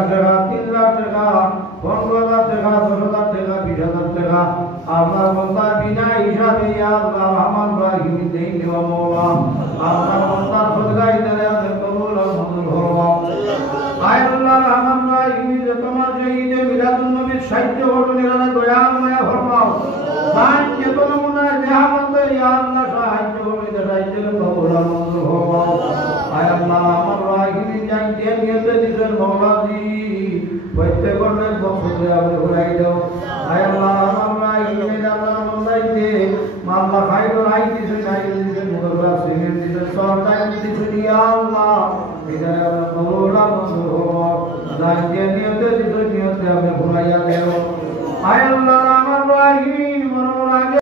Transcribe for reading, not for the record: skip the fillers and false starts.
লাখ টাকা 3 লাখ টাকা 15,000 টাকা 10,000 টাকা 20,000 টাকা আপনার বন্দা বিনা হিসাবে আল্লাহ রহমান রাহিম দেই দেওয়া মওলা আপনার বন্দার সদকায় দিলে আপনি কবুল আর মঞ্জুর হওয়া আয় আল্লাহ রহমান রাহিম যে তোমার শহীদে মিলাদুন নবীর সাহায্য করুন এরা দয়া মায়া ফরমাও তাই যে কোনো মুনায় দেহা বন্ধে ইয়া আল্লাহ সাহায্য করুন এটা সাহায্য কবুল আর মঞ্জুর হওয়া আয় আল্লাহ আমার রাহিম যাই দিয়ে নিয়তে দিবেন মওলাজি প্রত্যেকের বক্তব্য আপনি ঘুরাই দাও আয় আল্লাহ আমার রাহিম আল্লাহ বন্দাইতে মাল্লা খাইলো নাই কিছু নাই দিবেন মুগলরা সিমেন্ট দিবেন সব টাইম দিবেন ইয়া আল্লাহ এটা আমরা কবুল আর মঞ্জুর হওয়া যাই দিয়ে নিয়তে দিবেন নিয়তে আপনি ঘুরাইয়া দেও আয়